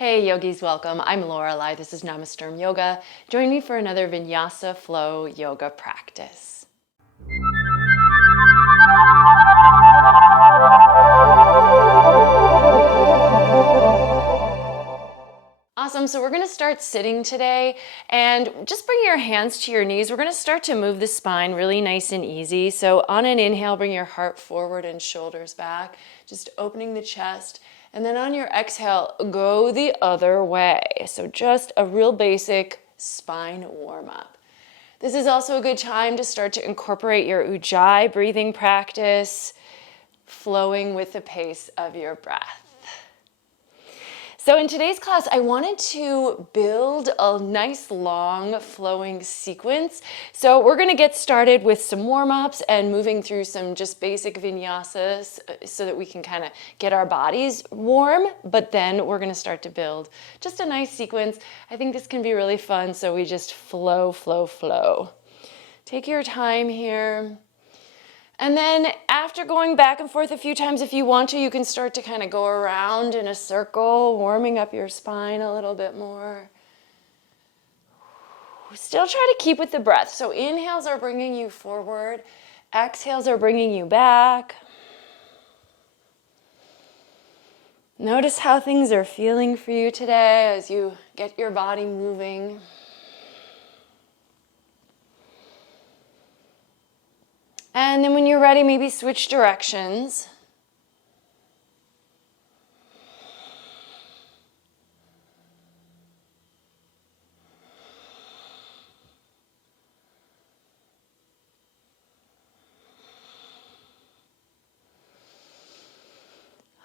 Hey yogis, welcome. I'm Lorelei. This is Namasturm Yoga. Join me for another vinyasa flow yoga practice. Awesome, so we're gonna start sitting today and just bring your hands to your knees. We're gonna start to move the spine really nice and easy. So on an inhale, bring your heart forward and shoulders back, just opening the chest. And then on your exhale, go the other way. So just a real basic spine warm up. This is also a good time to start to incorporate your ujjayi breathing practice, flowing with the pace of your breath. So in today's class, I wanted to build a nice long flowing sequence. So we're gonna get started with some warm-ups and moving through some just basic vinyasas so that we can kind of get our bodies warm, but then we're gonna start to build just a nice sequence. I think this can be really fun, so we just flow, flow, flow. Take your time here. And then after going back and forth a few times, if you want to, you can start to kind of go around in a circle, warming up your spine a little bit more. Still try to keep with the breath. So inhales are bringing you forward. Exhales are bringing you back. Notice how things are feeling for you today as you get your body moving. And then when you're ready, maybe switch directions.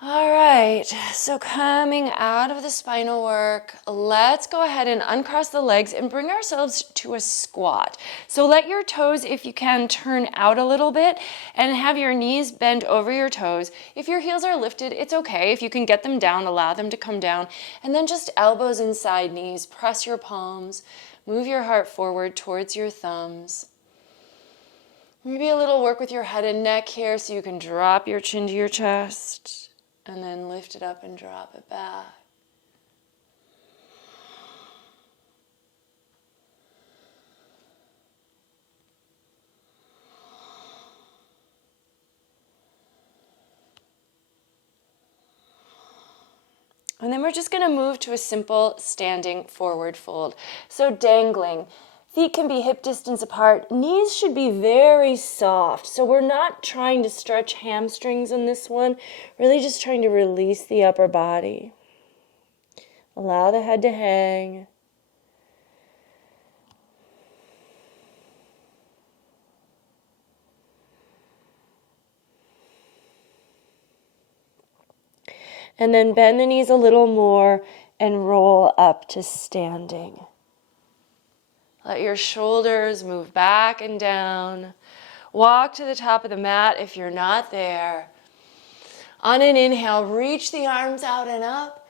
All right, so coming out of the spinal work, let's go ahead and uncross the legs and bring ourselves to a squat. So let your toes, if you can, turn out a little bit and have your knees bend over your toes. If your heels are lifted, it's okay. If you can get them down, allow them to come down. And then just elbows inside knees, press your palms, move your heart forward towards your thumbs. Maybe a little work with your head and neck here so you can drop your chin to your chest. And then lift it up and drop it back. And then we're just going to move to a simple standing forward fold. So dangling. Feet can be hip distance apart. Knees should be very soft. So we're not trying to stretch hamstrings on this one. Really just trying to release the upper body. Allow the head to hang. And then bend the knees a little more and roll up to standing. Let your shoulders move back and down. Walk to the top of the mat if you're not there. On an inhale, reach the arms out and up.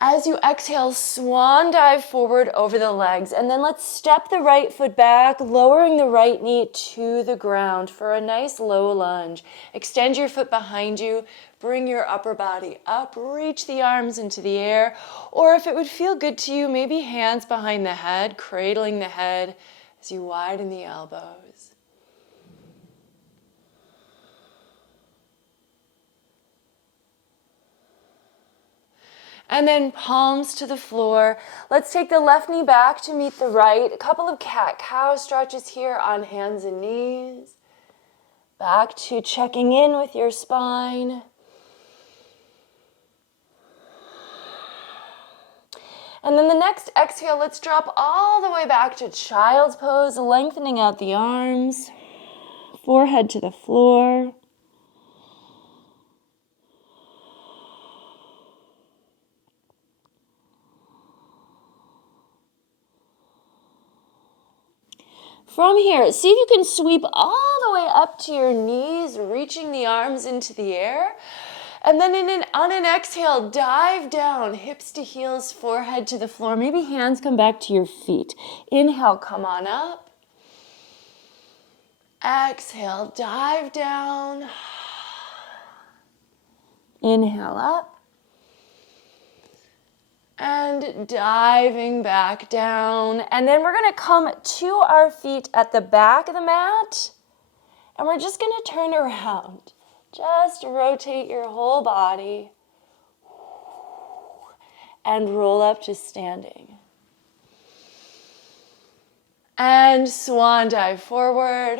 As you exhale, swan dive forward over the legs. And then let's step the right foot back, lowering the right knee to the ground for a nice low lunge. Extend your foot behind you. Bring your upper body up, reach the arms into the air, or if it would feel good to you, maybe hands behind the head, cradling the head as you widen the elbows. And then palms to the floor. Let's take the left knee back to meet the right. A couple of cat-cow stretches here on hands and knees. Back to checking in with your spine. And then the next exhale, let's drop all the way back to child's pose, lengthening out the arms, forehead to the floor. From here, see if you can sweep all the way up to your knees, reaching the arms into the air. And then on an exhale, dive down, hips to heels, forehead to the floor. Maybe hands come back to your feet. Inhale, come on up. Exhale, dive down. Inhale up. And And diving back down. And then we're going to come to our feet at the back of the mat. And we're just going to turn around. Just rotate your whole body. And roll up to standing. And swan dive forward.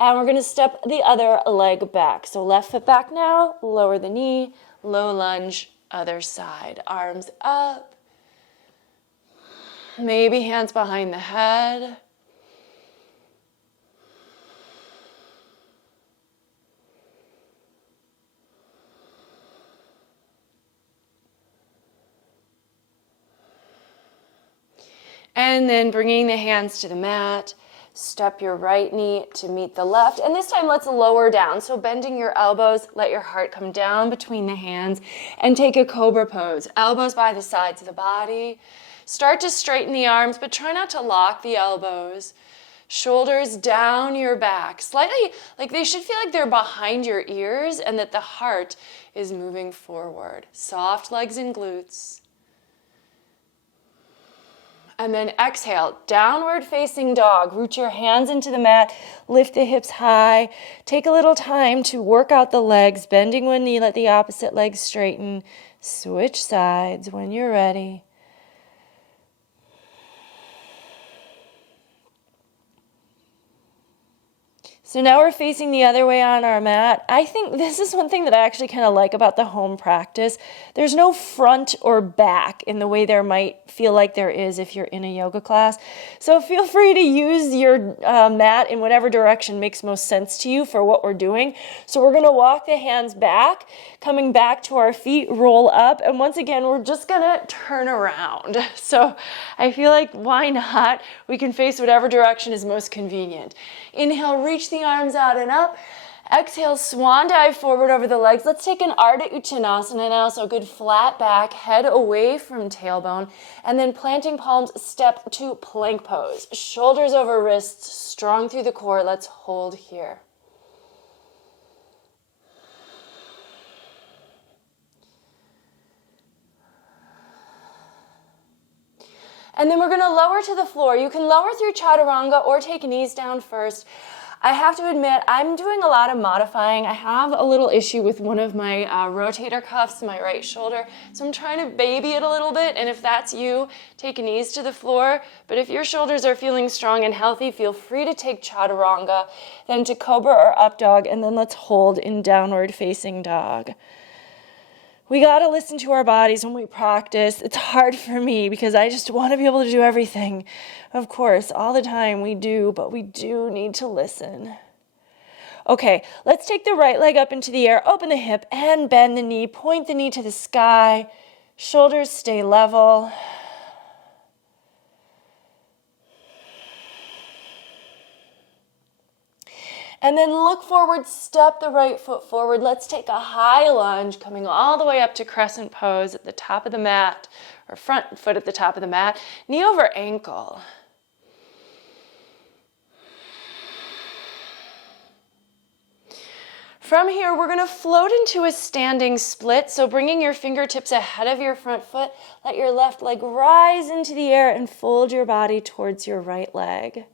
And we're going to step the other leg back. So left foot back now, lower the knee, low lunge, other side. Arms up. Maybe hands behind the head. And then bringing the hands to the mat, step your right knee to meet the left. And this time let's lower down. So bending your elbows, let your heart come down between the hands and take a cobra pose. Elbows by the sides of the body. Start to straighten the arms, but try not to lock the elbows. Shoulders down your back, slightly like they should feel like they're behind your ears and that the heart is moving forward. Soft legs and glutes. And then exhale, downward facing dog. Root your hands into the mat, lift the hips high. Take a little time to work out the legs, bending one knee, let the opposite leg straighten. Switch sides when you're ready. So now we're facing the other way on our mat. I think this is one thing that I actually kind of like about the home practice. There's no front or back in the way there might feel like there is if you're in a yoga class. So feel free to use your mat in whatever direction makes most sense to you for what we're doing. So we're going to walk the hands back, coming back to our feet, roll up, and once again, we're just going to turn around. So I feel like why not? We can face whatever direction is most convenient. Inhale, reach the arms out and up. Exhale, swan dive forward over the legs. Let's take an Ardha Uttanasana now. So good flat back, head away from tailbone. And then planting palms, step to plank pose. Shoulders over wrists, strong through the core. Let's hold here. And then we're going to lower to the floor. You can lower through chaturanga or take knees down first. I have to admit, I'm doing a lot of modifying. I have a little issue with one of my rotator cuffs, my right shoulder. So I'm trying to baby it a little bit. And if that's you, take knees to the floor. But if your shoulders are feeling strong and healthy, feel free to take chaturanga, then to cobra or up dog, and then let's hold in downward facing dog. We got to listen to our bodies when we practice. It's hard for me because I just want to be able to do everything. Of course, all the time we do, but we do need to listen. Okay, let's take the right leg up into the air, open the hip and bend the knee. Point the knee to the sky. Shoulders stay level. And then look forward, step the right foot forward. Let's take a high lunge, coming all the way up to crescent pose at the top of the mat, or front foot at the top of the mat, knee over ankle. From here, we're going to float into a standing split. So bringing your fingertips ahead of your front foot, let your left leg rise into the air and fold your body towards your right leg.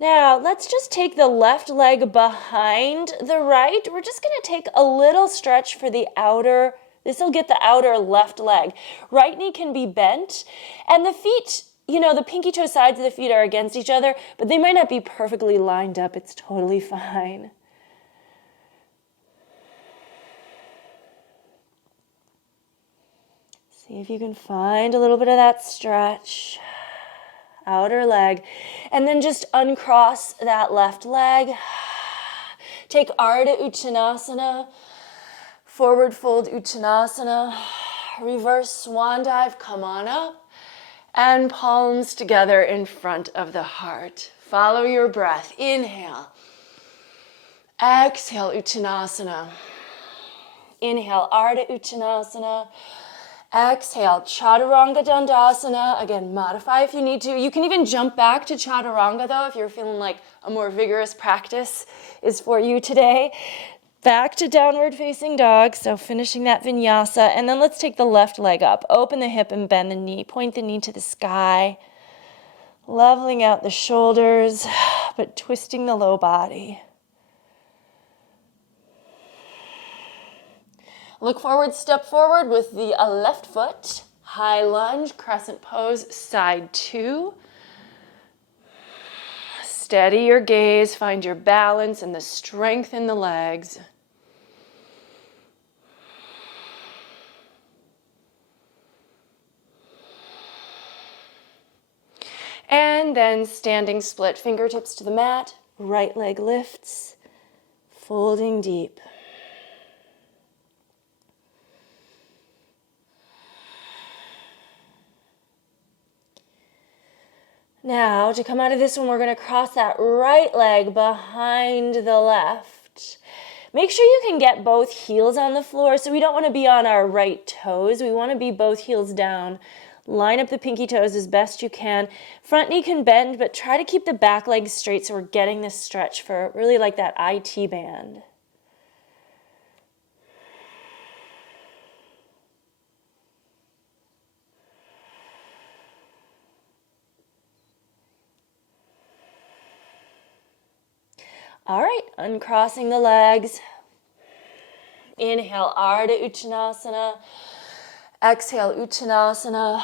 Now, let's just take the left leg behind the right. We're just going to take a little stretch for the outer. This will get the outer left leg. Right knee can be bent, and the feet, the pinky toe sides of the feet are against each other, but they might not be perfectly lined up. It's totally fine. See if you can find a little bit of that stretch. Outer leg. And then just uncross that left leg. Take Ardha Uttanasana. Forward fold Uttanasana. Reverse swan dive. Come on up. And palms together in front of the heart. Follow your breath. Inhale. Exhale Uttanasana. Inhale Ardha Uttanasana. Exhale, Chaturanga Dandasana. Again, modify if you need to. You can even jump back to Chaturanga though if you're feeling like a more vigorous practice is for you today. Back to downward facing dog, so finishing that vinyasa. And then let's take the left leg up. Open the hip and bend the knee. Point the knee to the sky. Leveling out the shoulders, but twisting the low body. Look forward, step forward with the left foot. High lunge, crescent pose, side 2. Steady your gaze, find your balance and the strength in the legs. And then standing split, fingertips to the mat, right leg lifts, folding deep. Now, to come out of this one, we're going to cross that right leg behind the left. Make sure you can get both heels on the floor, so we don't want to be on our right toes. We want to be both heels down. Line up the pinky toes as best you can. Front knee can bend, but try to keep the back leg straight so we're getting this stretch for really like that IT band. All right, uncrossing the legs. Inhale, Ardha Uttanasana. Exhale, Uttanasana.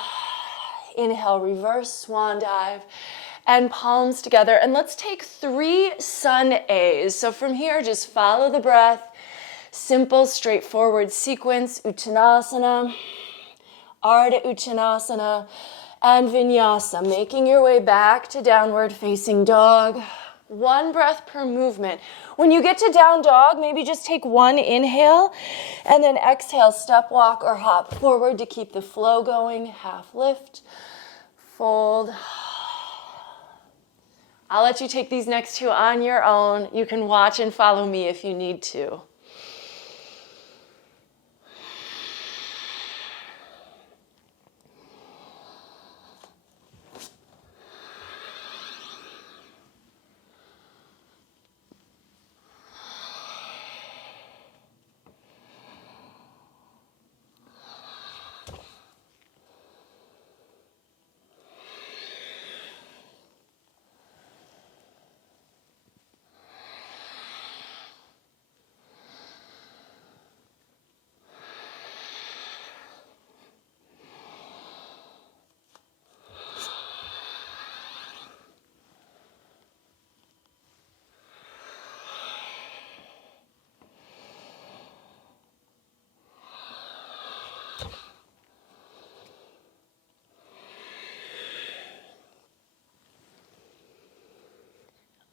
Inhale, reverse swan dive. And palms together. And let's take 3 sun A's. So from here, just follow the breath. Simple, straightforward sequence. Uttanasana, Ardha Uttanasana, and vinyasa. Making your way back to downward facing dog. 1 breath per movement. When you get to down dog, maybe just take 1 inhale and then exhale, step, walk, or hop forward to keep the flow going. Half lift, fold. I'll let you take these next 2 on your own. You can watch and follow me if you need to.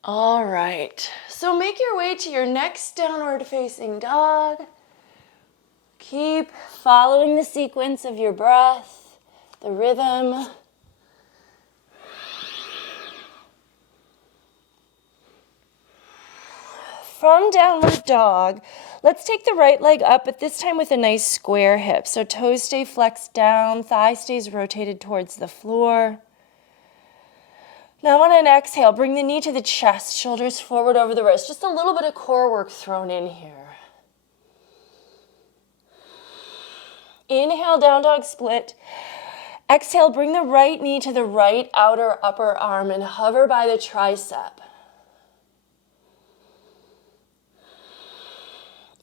All right, so make your way to your next downward facing dog. Keep following the sequence of your breath, the rhythm. From downward dog, let's take the right leg up, but this time with a nice square hip. So toes stay flexed down, thigh stays rotated towards the floor. Now on an exhale, bring the knee to the chest, shoulders forward over the wrist. Just a little bit of core work thrown in here. Inhale, down dog split. Exhale, bring the right knee to the right outer upper arm and hover by the tricep.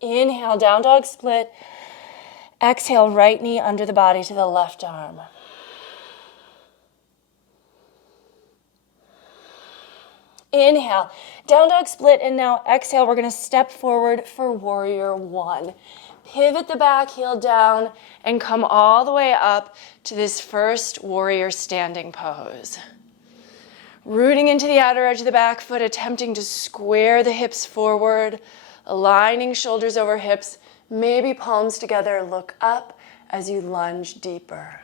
Inhale, down dog split. Exhale, right knee under the body to the left arm. Inhale, down dog split, and now exhale, we're going to step forward for warrior 1. Pivot the back heel down and come all the way up to this first warrior standing pose. Rooting into the outer edge of the back foot, attempting to square the hips forward, aligning shoulders over hips, maybe palms together, look up as you lunge deeper.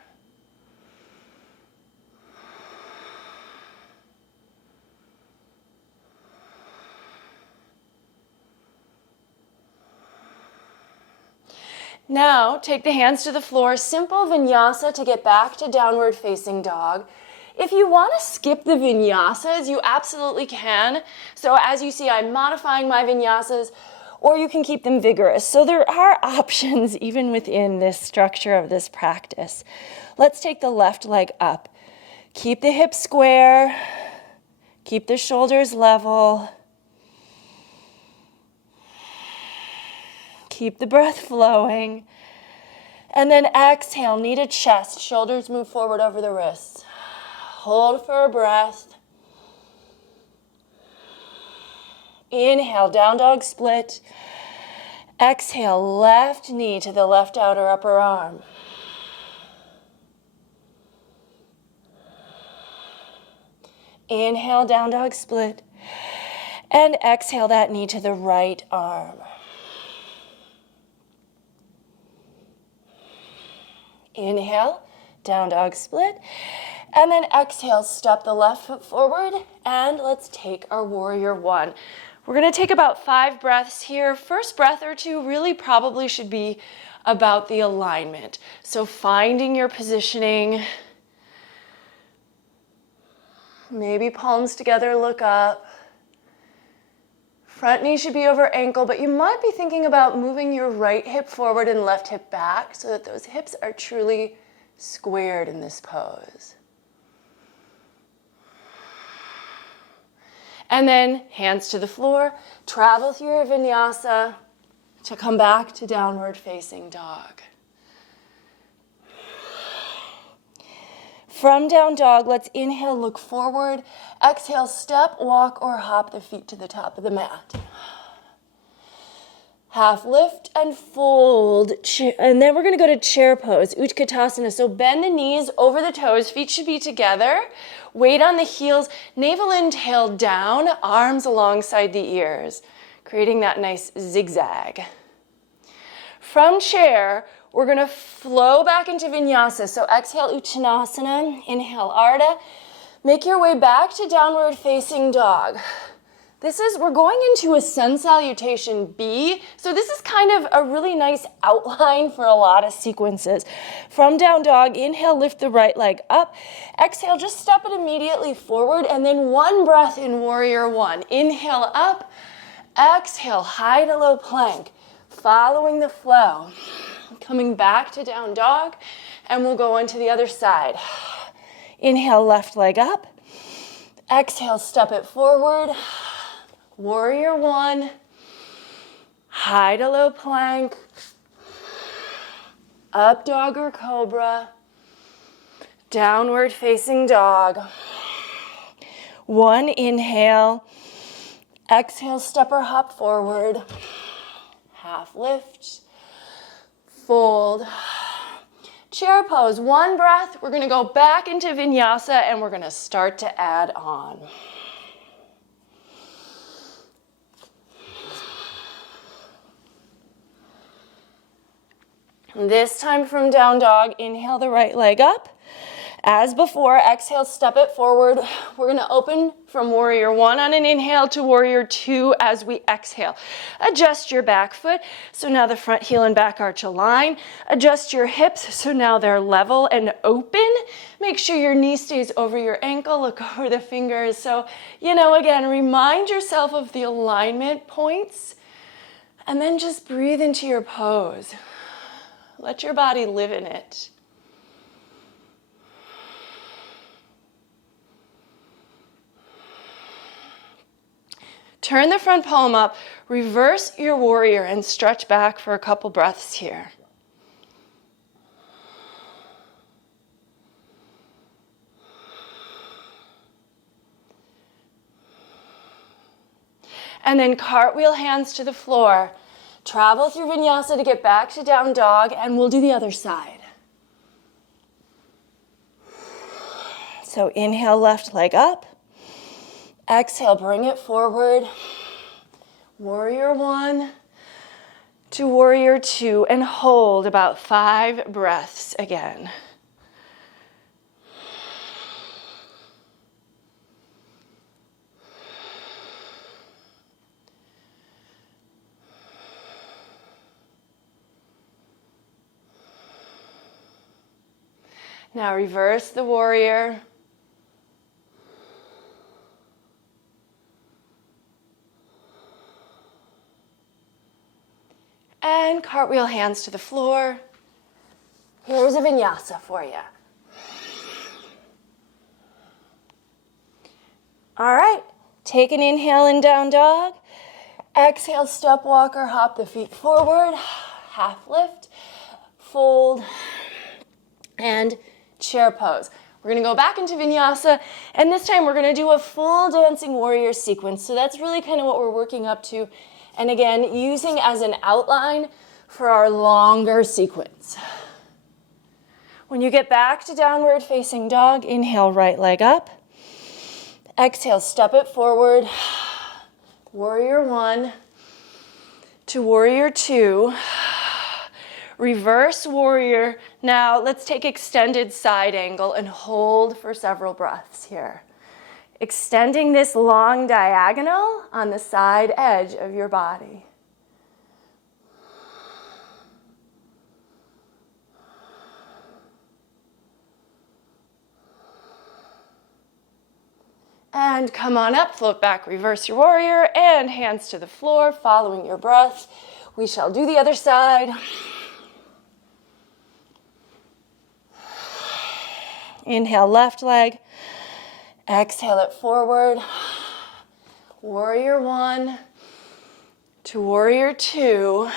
Now, take the hands to the floor, simple vinyasa to get back to downward facing dog. If you want to skip the vinyasas, you absolutely can. So as you see, I'm modifying my vinyasas, or you can keep them vigorous. So there are options even within this structure of this practice. Let's take the left leg up. Keep the hips square, keep the shoulders level. Keep the breath flowing. And then exhale, knee to chest, shoulders move forward over the wrists. Hold for a breath. Inhale, down dog split. Exhale, left knee to the left outer upper arm. Inhale, down dog split. And exhale that knee to the right arm. Inhale, down dog split. And then exhale, step the left foot forward. And let's take our warrior one. We're going to take about 5 breaths here. First breath or two really probably should be about the alignment. So finding your positioning. Maybe palms together, look up. Front knee should be over ankle, but you might be thinking about moving your right hip forward and left hip back so that those hips are truly squared in this pose. And then hands to the floor, travel through your vinyasa to come back to downward facing dog. From down dog, let's inhale, look forward. Exhale, step, walk, or hop the feet to the top of the mat. Half lift and fold. And then we're going to go to chair pose, Utkatasana. So bend the knees over the toes, feet should be together. Weight on the heels, navel in, tail down, arms alongside the ears, creating that nice zigzag. From chair, we're going to flow back into vinyasa. So exhale, Uttanasana. Inhale, Ardha. Make your way back to downward facing dog. We're going into a sun salutation B. So this is kind of a really nice outline for a lot of sequences. From down dog, inhale, lift the right leg up. Exhale, just step it immediately forward. And then one breath in warrior one. Inhale up. Exhale, high to low plank. Following the flow. Coming back to down dog, and we'll go into the other side. Inhale, left leg up. Exhale, step it forward. Warrior one. High to low plank. Up dog or cobra. Downward facing dog. One inhale. Exhale, step or hop forward. Half lift. Fold. Chair pose, one breath. We're going to go back into vinyasa and we're going to start to add on. This time from down dog, inhale the right leg up. As before, exhale, step it forward. We're going to open from warrior one on an inhale to warrior two as we exhale. Adjust your back foot. So now the front heel and back arch align. Adjust your hips. So now they're level and open. Make sure your knee stays over your ankle. Look over the fingers. So, again, remind yourself of the alignment points and then just breathe into your pose. Let your body live in it. Turn the front palm up, reverse your warrior, and stretch back for a couple breaths here. And then cartwheel hands to the floor. Travel through vinyasa to get back to down dog, and we'll do the other side. So inhale, left leg up. Exhale, bring it forward. Warrior one to warrior two, and hold about 5 breaths again. Now reverse the warrior. And cartwheel hands to the floor. Here's a vinyasa for you. All right, take an inhale in down dog. Exhale, step walker, hop the feet forward. Half lift, fold, and chair pose. We're gonna go back into vinyasa, and this time we're gonna do a full dancing warrior sequence. So that's really kind of what we're working up to. And again, using as an outline for our longer sequence. When you get back to downward facing dog, inhale, right leg up. Exhale, step it forward. Warrior one to warrior two. Reverse warrior. Now let's take extended side angle and hold for several breaths here. Extending this long diagonal on the side edge of your body. And come on up, float back, reverse your warrior, and hands to the floor, following your breath. We shall do the other side. Inhale, left leg. Exhale it forward. Warrior one to warrior two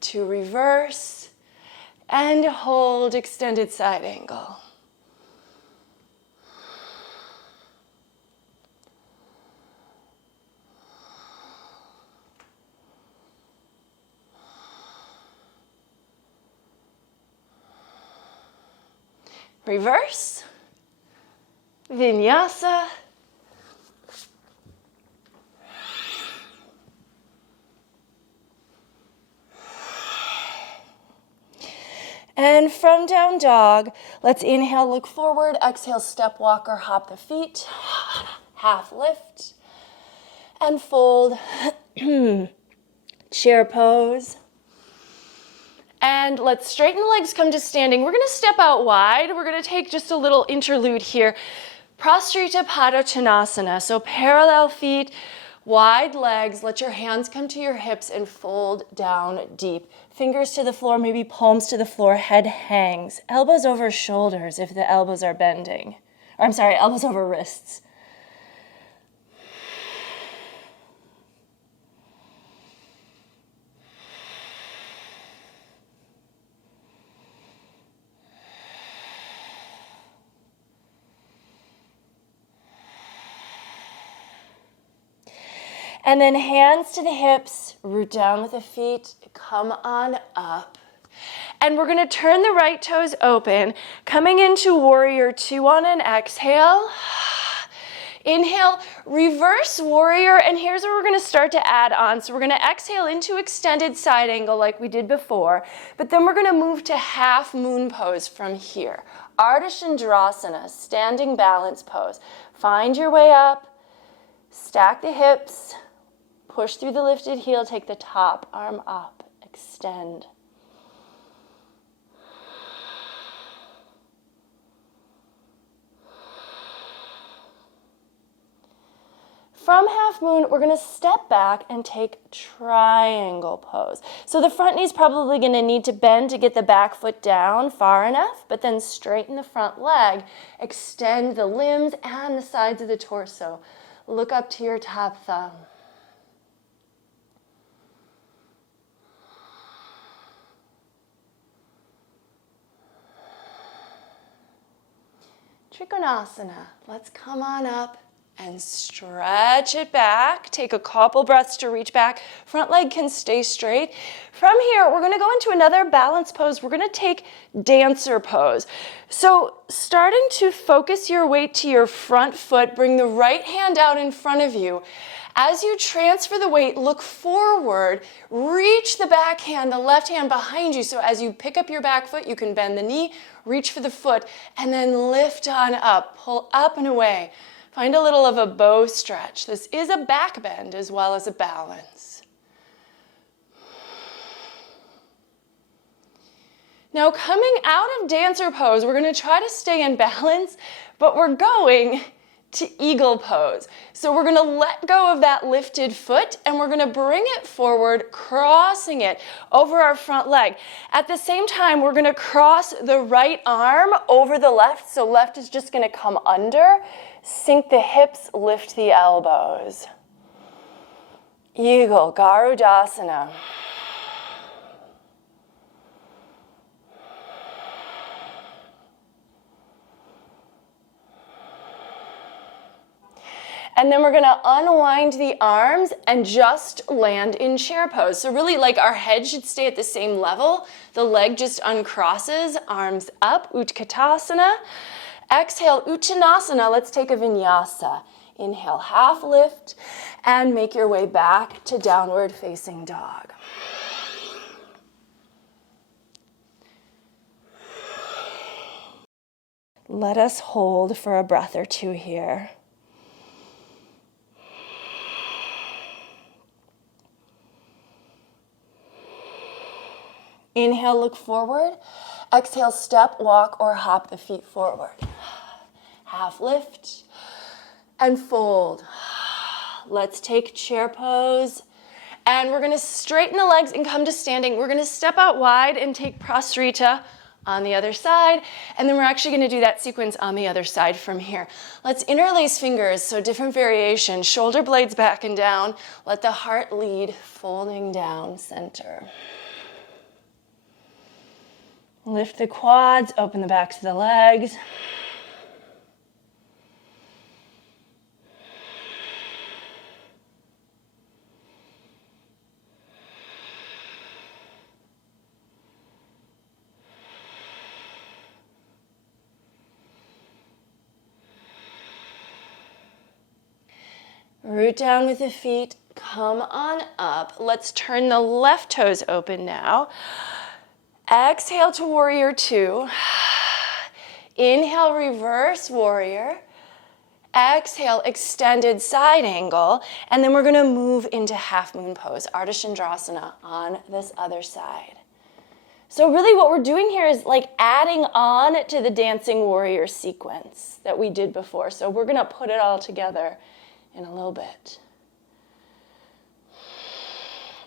to reverse and hold extended side angle. Reverse, vinyasa, and from down dog, let's inhale, look forward, exhale, step walker, hop the feet, half lift, and fold, chair pose. And let's straighten the legs, come to standing. We're gonna step out wide. We're gonna take just a little interlude here. Prostrita Padottanasana, so parallel feet, wide legs. Let your hands come to your hips and fold down deep. Fingers to the floor, maybe palms to the floor, head hangs. Elbows over shoulders if the elbows are bending. Or I'm sorry, elbows over wrists. And then hands to the hips, root down with the feet, come on up. And we're gonna turn the right toes open, coming into warrior two on an exhale. Inhale, reverse warrior, and here's where we're gonna start to add on. So we're gonna exhale into extended side angle like we did before, but then we're gonna move to half moon pose from here. Ardha Chandrasana, standing balance pose. Find your way up, stack the hips, push through the lifted heel, take the top arm up, extend. From half moon, we're gonna step back and take triangle pose. So the front knee's probably gonna need to bend to get the back foot down far enough, but then straighten the front leg, extend the limbs and the sides of the torso. Look up to your top thumb. Trikonasana. Let's come on up and stretch it back. Take a couple breaths to reach back. Front leg can stay straight. From here, we're gonna go into another balance pose. We're gonna take dancer pose. So starting to focus your weight to your front foot, bring the right hand out in front of you. As you transfer the weight, look forward, reach the back hand, the left hand behind you. So as you pick up your back foot, you can bend the knee, reach for the foot, and then lift on up, pull up and away. Find a little of a bow stretch. This is a back bend as well as a balance. Now coming out of dancer pose, we're gonna try to stay in balance, but we're going to eagle pose. So we're gonna let go of that lifted foot and we're gonna bring it forward, crossing it over our front leg. At the same time, we're gonna cross the right arm over the left, so left is just gonna come under, sink the hips, lift the elbows. Eagle, Garudasana. And then we're gonna unwind the arms and just land in chair pose. So really like our head should stay at the same level. The leg just uncrosses, arms up, Utkatasana. Exhale, Uttanasana. Let's take a vinyasa. Inhale, half lift, and make your way back to downward facing dog. Let us hold for a breath or two here. Inhale, look forward. Exhale, step, walk, or hop the feet forward. Half lift and fold. Let's take chair pose. And we're gonna straighten the legs and come to standing. We're gonna step out wide and take prasarita on the other side. And then we're actually gonna do that sequence on the other side from here. Let's interlace fingers, so different variations. Shoulder blades back and down. Let the heart lead, folding down center. Lift the quads, open the backs of the legs. Root down with the feet, come on up. Let's turn the left toes open now. Exhale to warrior two. Inhale, reverse warrior. Exhale, extended side angle. And then we're gonna move into half moon pose, Ardha Chandrasana on this other side. So really what we're doing here is like adding on to the dancing warrior sequence that we did before. So we're gonna put it all together in a little bit.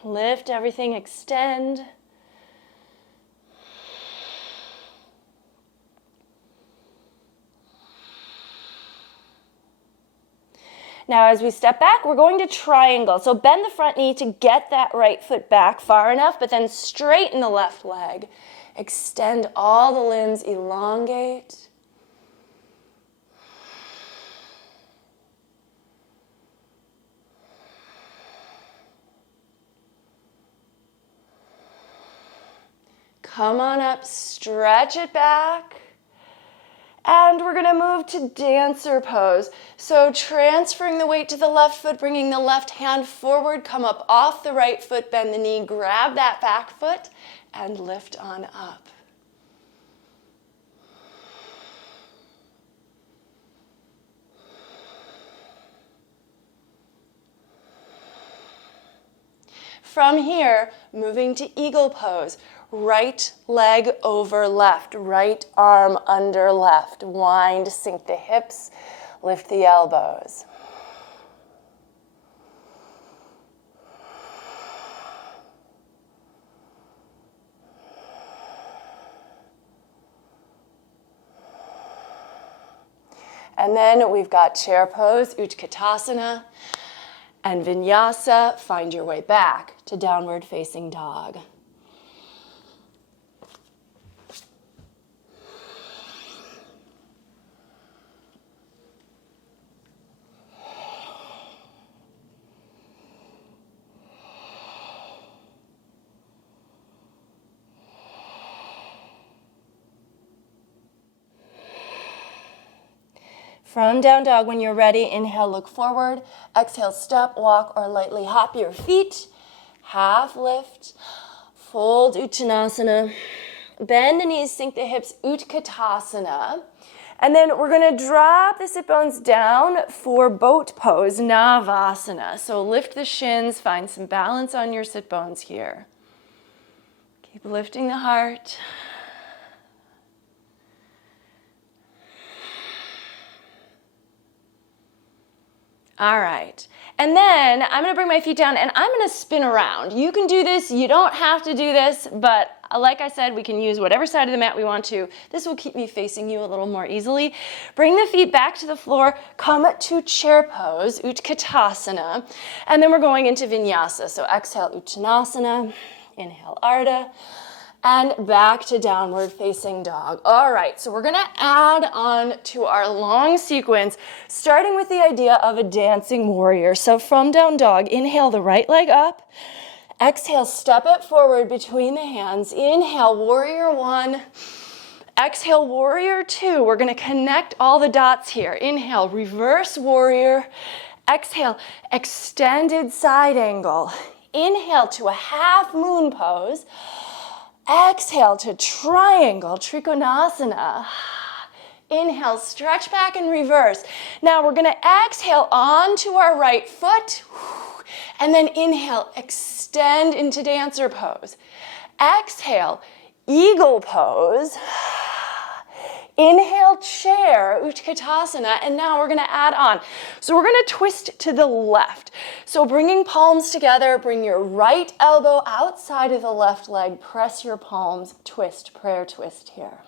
Lift everything, extend. Now as we step back, we're going to triangle. So bend the front knee to get that right foot back far enough, but then straighten the left leg. Extend all the limbs, elongate. Come on up, stretch it back. And we're gonna move to dancer pose. So transferring the weight to the left foot, bringing the left hand forward, come up off the right foot, bend the knee, grab that back foot, and lift on up. From here, moving to eagle pose. Right leg over left, right arm under left. Wind, sink the hips, lift the elbows. And then we've got chair pose, Utkatasana, and vinyasa. Find your way back to downward facing dog. From down dog, when you're ready, inhale, look forward. Exhale, step, walk, or lightly hop your feet. Half lift. Fold Uttanasana. Bend the knees, sink the hips, Utkatasana. And then we're going to drop the sit bones down for boat pose, Navasana. So lift the shins, find some balance on your sit bones here. Keep lifting the heart. All right. And then I'm gonna bring my feet down and I'm gonna spin around. You can do this, you don't have to do this, but like I said, we can use whatever side of the mat we want to. This will keep me facing you a little more easily. Bring the feet back to the floor, come to chair pose, Utkatasana, and then we're going into vinyasa. So exhale Uttanasana, inhale Ardha, and back to downward facing dog. All right, so we're gonna add on to our long sequence, starting with the idea of a dancing warrior. So from down dog, inhale the right leg up, exhale, step it forward between the hands, inhale, warrior one, exhale, warrior two. We're gonna connect all the dots here. Inhale, reverse warrior, exhale, extended side angle. Inhale to a half moon pose. Exhale to triangle, Trikonasana. Inhale, stretch back and reverse. Now we're gonna exhale onto our right foot, and then inhale, extend into dancer pose. Exhale, eagle pose. Inhale, chair, Utkatasana, and now we're gonna add on. So we're gonna twist to the left. So bringing palms together, bring your right elbow outside of the left leg, press your palms, twist, prayer twist here.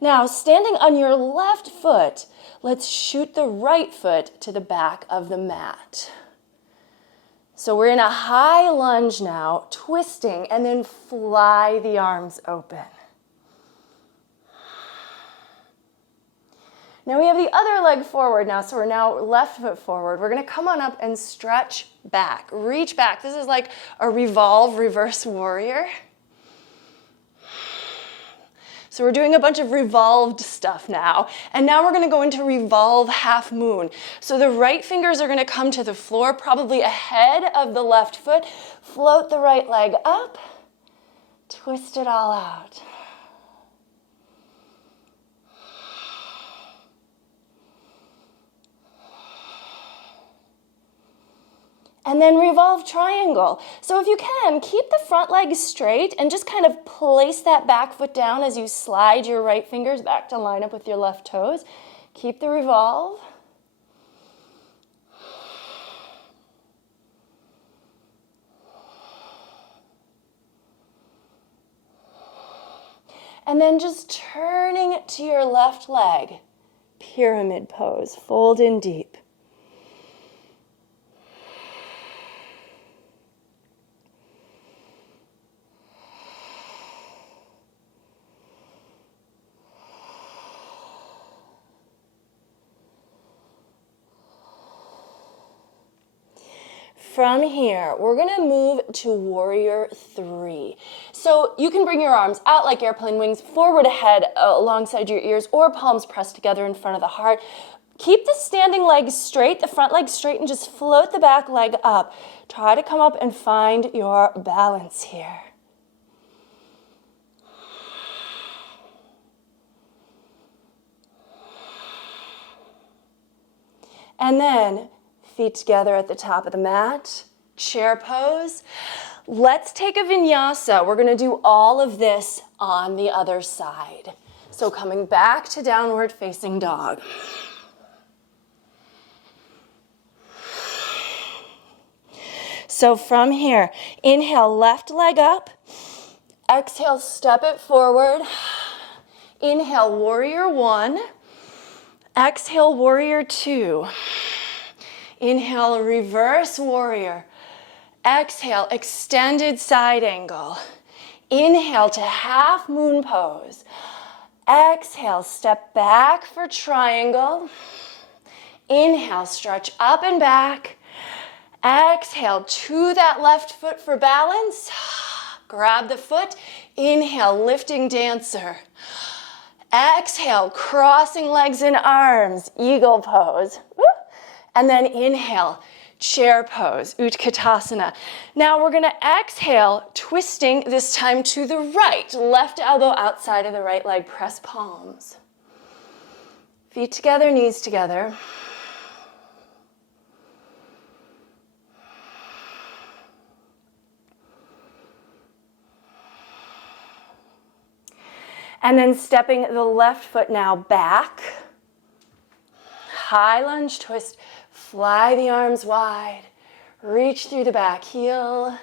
Now, standing on your left foot, let's shoot the right foot to the back of the mat. So we're in a high lunge now, twisting, and then fly the arms open. Now we have the other leg forward now, so we're now left foot forward. We're gonna come on up and stretch back, reach back. This is like a revolve reverse warrior. So we're doing a bunch of revolved stuff now. And now we're gonna go into revolve half moon. So the right fingers are gonna come to the floor, probably ahead of the left foot. Float the right leg up, twist it all out. And then revolve triangle. So if you can, keep the front leg straight and just kind of place that back foot down as you slide your right fingers back to line up with your left toes. Keep the revolve. And then just turning to your left leg, pyramid pose, fold in deep. From here, we're gonna move to warrior three. So you can bring your arms out like airplane wings, forward ahead alongside your ears, or palms pressed together in front of the heart. Keep the standing leg straight, the front leg straight, and just float the back leg up. Try to come up and find your balance here. And then feet together at the top of the mat, chair pose. Let's take a vinyasa. We're gonna do all of this on the other side. So coming back to downward facing dog. So from here, inhale, left leg up. Exhale, step it forward. Inhale, warrior one. Exhale, warrior two. Inhale, reverse warrior. Exhale, extended side angle. Inhale to half moon pose. Exhale, step back for triangle. Inhale, stretch up and back. Exhale to that left foot for balance. Grab the foot. Inhale, lifting dancer. Exhale, crossing legs and arms, eagle pose. Woo. And then inhale, chair pose, Utkatasana. Now we're gonna exhale, twisting this time to the right. Left elbow outside of the right leg, press palms. Feet together, knees together. And then stepping the left foot now back. High lunge twist. Fly the arms wide. Reach through the back heel.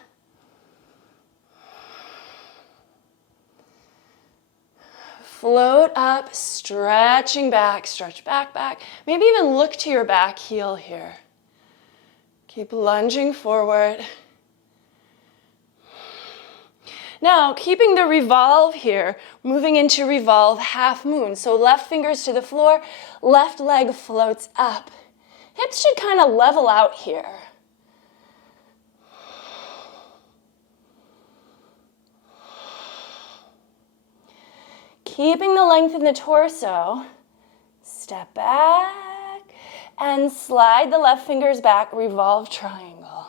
Float up, stretching back, stretch back, back. Maybe even look to your back heel here. Keep lunging forward. Now, keeping the revolve here, moving into revolve half moon. So left fingers to the floor, left leg floats up. Hips should kind of level out here. Keeping the length in the torso, step back and slide the left fingers back, revolve triangle.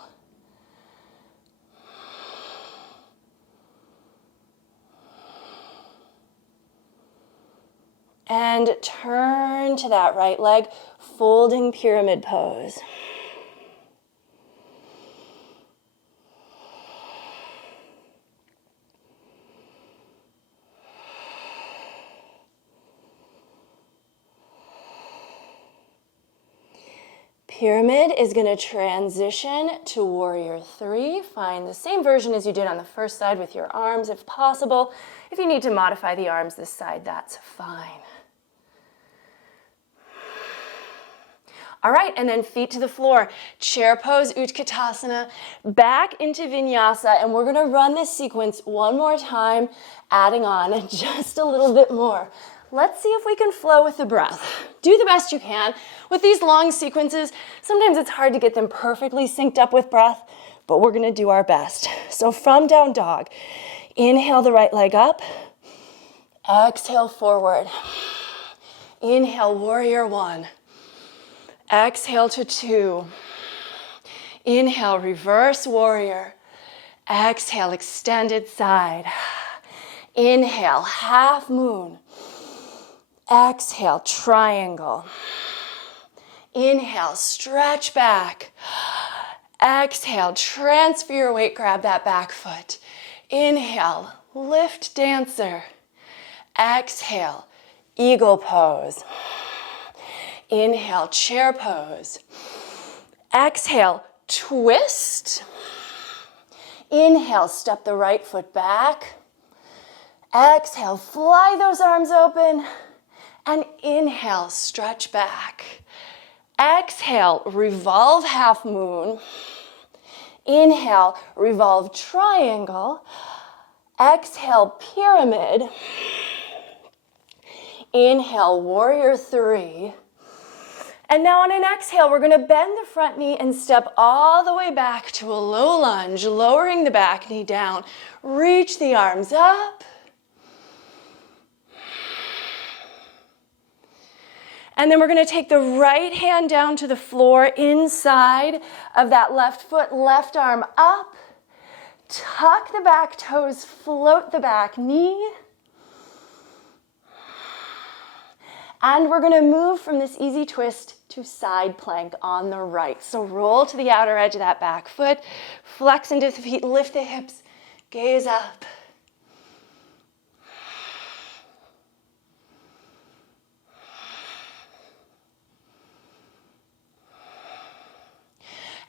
And turn to that right leg, folding pyramid pose. Pyramid is going to transition to warrior three. Find the same version as you did on the first side with your arms if possible. If you need to modify the arms this side, that's fine. All right, and then feet to the floor. Chair pose, Utkatasana, back into vinyasa, and we're going to run this sequence one more time, adding on just a little bit more. Let's see if we can flow with the breath. Do the best you can. With these long sequences, sometimes it's hard to get them perfectly synced up with breath, but we're going to do our best. So from down dog, inhale the right leg up, exhale forward. Inhale, warrior one. Exhale to two. Inhale, reverse warrior. Exhale, extended side. Inhale, half moon. Exhale, triangle. Inhale, stretch back. Exhale, transfer your weight, grab that back foot. Inhale, lift dancer. Exhale, eagle pose. Inhale, chair pose. Exhale, twist. Inhale, step the right foot back. Exhale, fly those arms open. And inhale, stretch back. Exhale, revolve half moon. Inhale, revolve triangle. Exhale, pyramid. Inhale, warrior three. And now on an exhale, we're going to bend the front knee and step all the way back to a low lunge, lowering the back knee down. Reach the arms up. And then we're going to take the right hand down to the floor inside of that left foot, left arm up. Tuck the back toes, float the back knee. And we're going to move from this easy twist to side plank on the right. So roll to the outer edge of that back foot, flex into the feet, lift the hips, gaze up.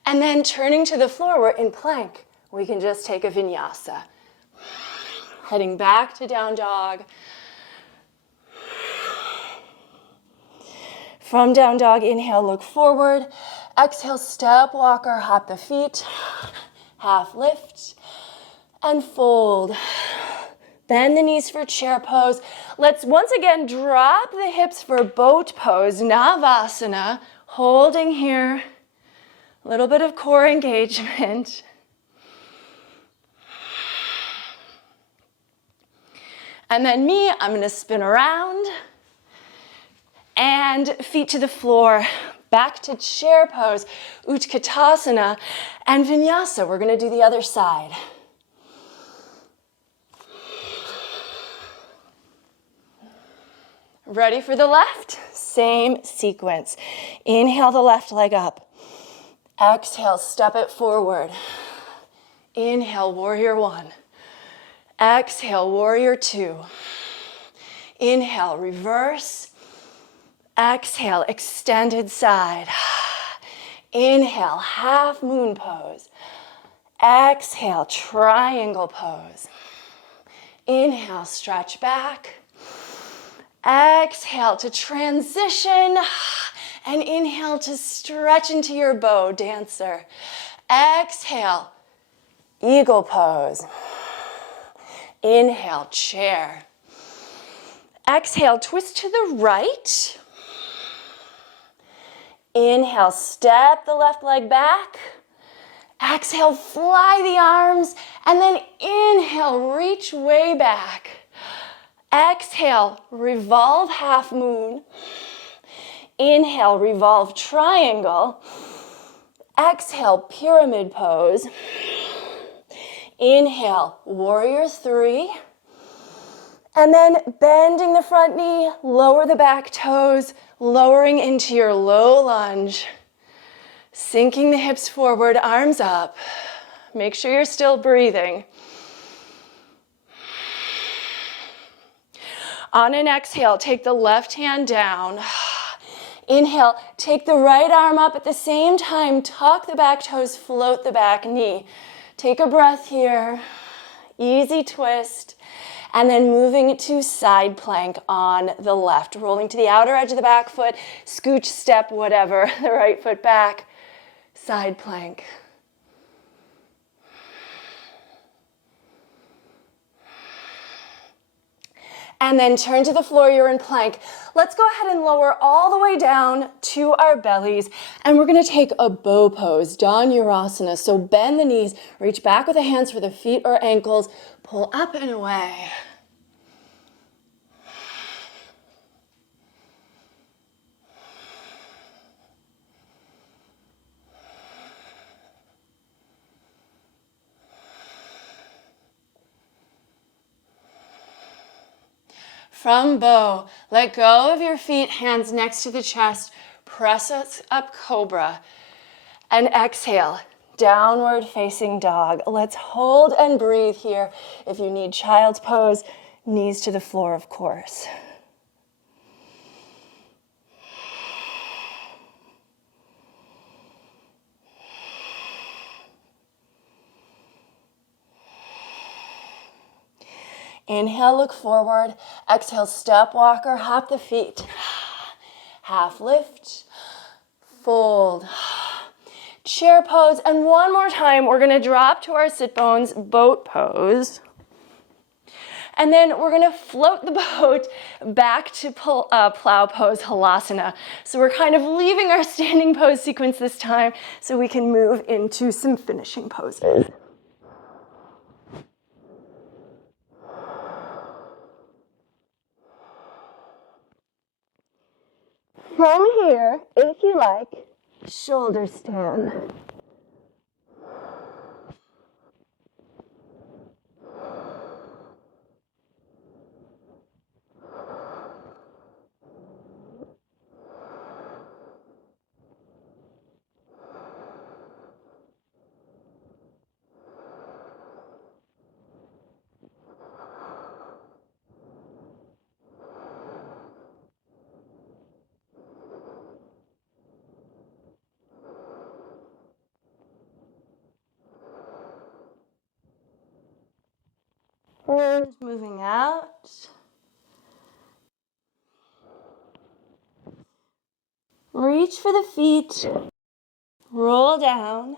And then turning to the floor, we're in plank. We can just take a vinyasa. Heading back to down dog. From down dog, inhale, look forward. Exhale, step, walker, hop the feet. Half lift and fold. Bend the knees for chair pose. Let's once again drop the hips for boat pose, Navasana. Holding here. A little bit of core engagement. And then me, I'm going to spin around. And feet to the floor, back to chair pose, Utkatasana, and vinyasa. We're going to do the other side. Ready for the left? Same sequence. Inhale the left leg up. Exhale, step it forward. Inhale, warrior one. Exhale, warrior two. Inhale, reverse. Exhale, extended side. Inhale, half moon pose. Exhale, triangle pose. Inhale, stretch back. Exhale to transition. And inhale to stretch into your bow, dancer. Exhale, eagle pose. Inhale, chair. Exhale, twist to the right. Inhale, step the left leg back. Exhale, fly the arms. And then inhale, reach way back. Exhale, revolve half moon. Inhale, revolve triangle. Exhale, pyramid pose. Inhale, warrior three. And then bending the front knee, lower the back toes, lowering into your low lunge. Sinking the hips forward, arms up. Make sure you're still breathing. On an exhale, take the left hand down. Inhale, take the right arm up at the same time. Tuck the back toes, float the back knee. Take a breath here. Easy twist. And then moving to side plank on the left. Rolling to the outer edge of the back foot. Scooch, step, whatever. The right foot back. Side plank. And then turn to the floor, you're in plank. Let's go ahead and lower all the way down to our bellies. And we're gonna take a bow pose, Dhanurasana. So bend the knees, reach back with the hands for the feet or ankles, pull up and away. From bow, let go of your feet, hands next to the chest, press us up cobra, and exhale, downward facing dog. Let's hold and breathe here. If you need child's pose, knees to the floor, of course. Inhale, look forward. Exhale, step walker, hop the feet. Half lift, fold. Chair pose, and one more time, we're gonna drop to our sit bones, boat pose. And then we're gonna float the boat back to plow pose, halasana. So we're kind of leaving our standing pose sequence this time so we can move into some finishing poses. From here, if you like, shoulder stand. And moving out. Reach for the feet. Roll down.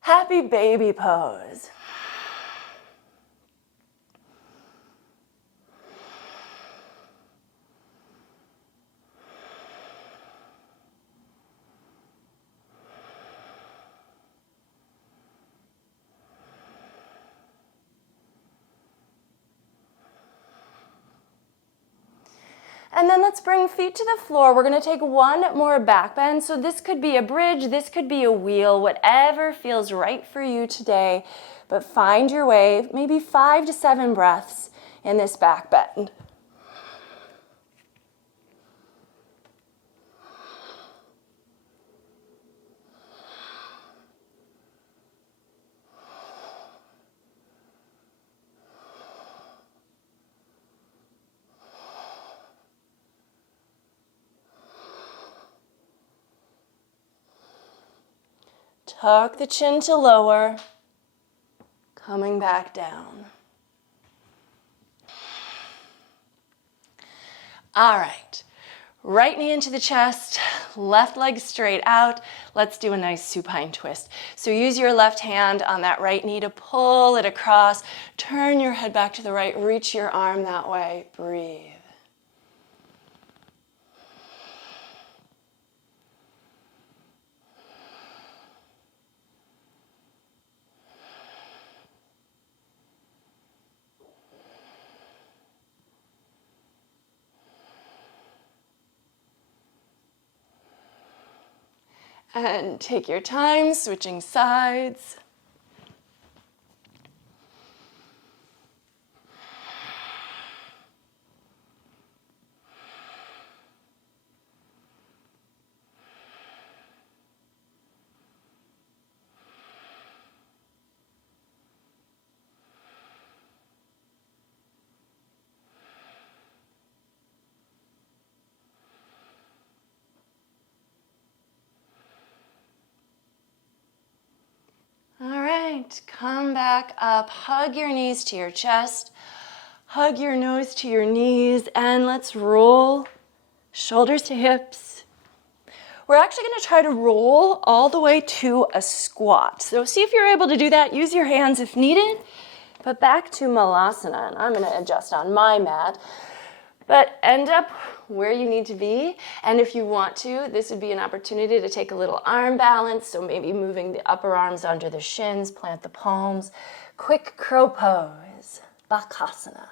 Happy baby pose. And then let's bring feet to the floor. We're gonna take one more back bend. So this could be a bridge, this could be a wheel, whatever feels right for you today. But find your way, maybe 5 to 7 breaths in this back bend. Tuck the chin to lower. Coming back down. All right. Right knee into the chest, left leg straight out. Let's do a nice supine twist. So use your left hand on that right knee to pull it across. Turn your head back to the right, reach your arm that way. Breathe. And take your time, switching sides. All right, come back up, hug your knees to your chest, hug your nose to your knees, and let's roll shoulders to hips. We're actually going to try to roll all the way to a squat. So see if you're able to do that. Use your hands if needed, but back to Malasana, and I'm going to adjust on my mat. But end up where you need to be. And if you want to, this would be an opportunity to take a little arm balance. So maybe moving the upper arms under the shins, plant the palms. Quick crow pose, Bakasana.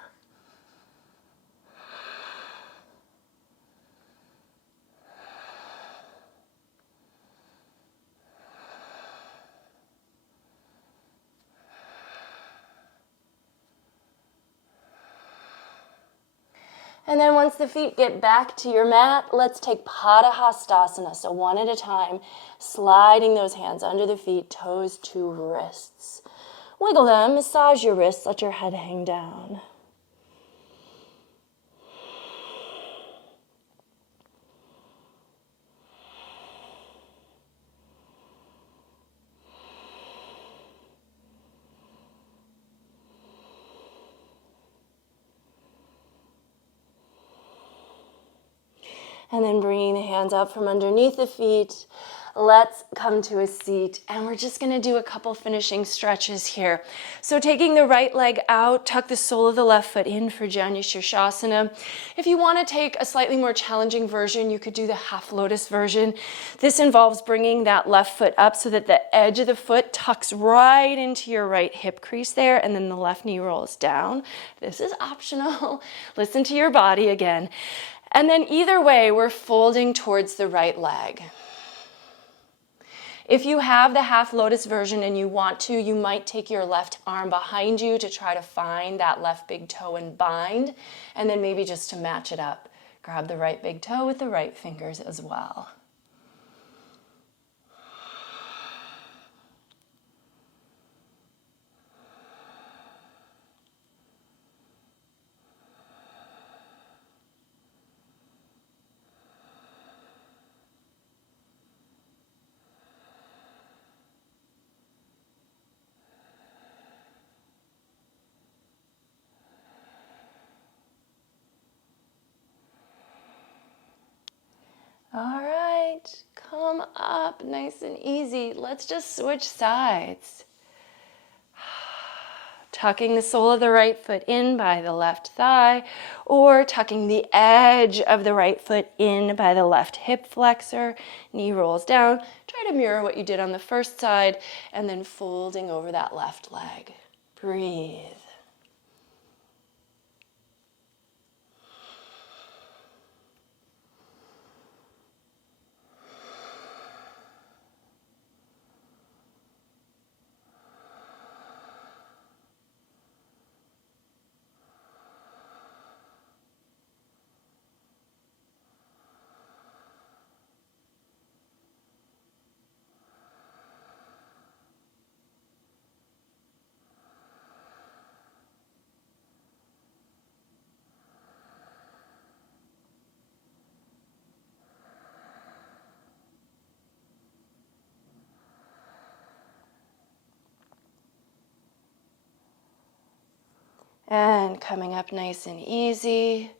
And then once the feet get back to your mat, let's take Padahastasana. So one at a time, sliding those hands under the feet, toes to wrists. Wiggle them, massage your wrists, let your head hang down. And then bringing the hands up from underneath the feet. Let's come to a seat, and we're just gonna do a couple finishing stretches here. So taking the right leg out, tuck the sole of the left foot in for Janu Shirshasana. If you wanna take a slightly more challenging version, you could do the half lotus version. This involves bringing that left foot up so that the edge of the foot tucks right into your right hip crease there, and then the left knee rolls down. This is optional. Listen to your body again. And then either way, we're folding towards the right leg. If you have the half lotus version and you want to, you might take your left arm behind you to try to find that left big toe and bind, and then maybe just to match it up, grab the right big toe with the right fingers as well. All right, come up nice and easy. Let's just switch sides. Tucking the sole of the right foot in by the left thigh, or tucking the edge of the right foot in by the left hip flexor. Knee rolls down. Try to mirror what you did on the first side, and then folding over that left leg. Breathe. And coming up nice and easy.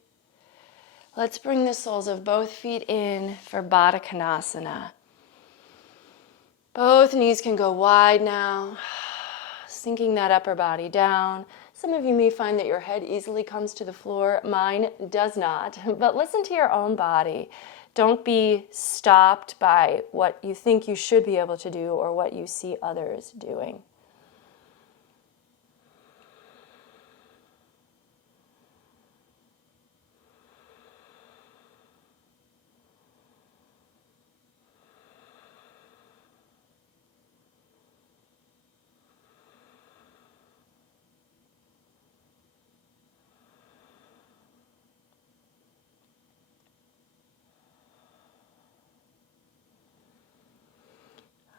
Let's bring the soles of both feet in for Baddha Konasana. Both knees can go wide now, sinking that upper body down. Some of you may find that your head easily comes to the floor. Mine does not, but listen to your own body. Don't be stopped by what you think you should be able to do or what you see others doing.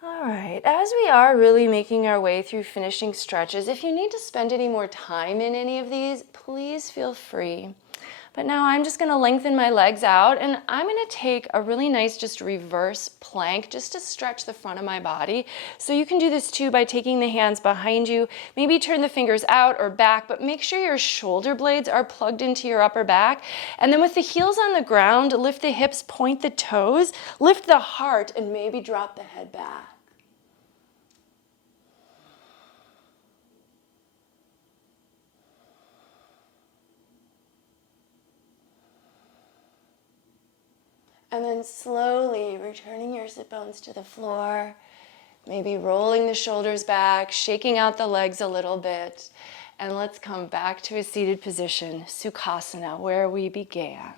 All right, as we are really making our way through finishing stretches, if you need to spend any more time in any of these, please feel free. But now I'm just going to lengthen my legs out, and I'm going to take a really nice just reverse plank just to stretch the front of my body. So you can do this too by taking the hands behind you, maybe turn the fingers out or back, but make sure your shoulder blades are plugged into your upper back. And then with the heels on the ground, lift the hips, point the toes, lift the heart, and maybe drop the head back. And then slowly returning your sit bones to the floor, maybe rolling the shoulders back, shaking out the legs a little bit. And let's come back to a seated position, Sukhasana, where we began.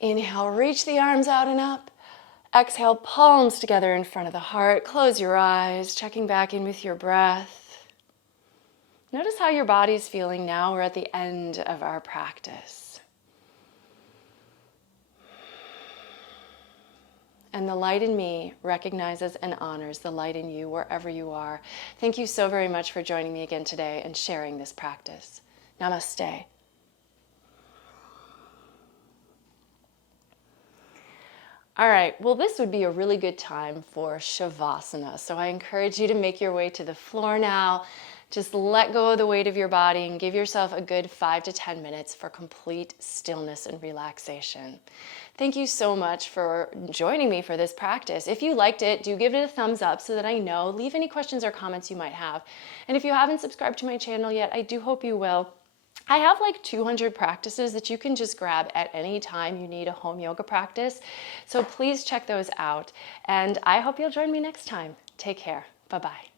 Inhale, reach the arms out and up. Exhale, palms together in front of the heart. Close your eyes, checking back in with your breath. Notice how your body's feeling now. We're at the end of our practice. And the light in me recognizes and honors the light in you wherever you are. Thank you so very much for joining me again today and sharing this practice. Namaste. All right, well, this would be a really good time for Shavasana. So I encourage you to make your way to the floor now. Just let go of the weight of your body and give yourself a good 5 to 10 minutes for complete stillness and relaxation. Thank you so much for joining me for this practice. If you liked it, do give it a thumbs up so that I know. Leave any questions or comments you might have. And if you haven't subscribed to my channel yet, I do hope you will. I have like 200 practices that you can just grab at any time you need a home yoga practice. So please check those out. And I hope you'll join me next time. Take care. Bye-bye.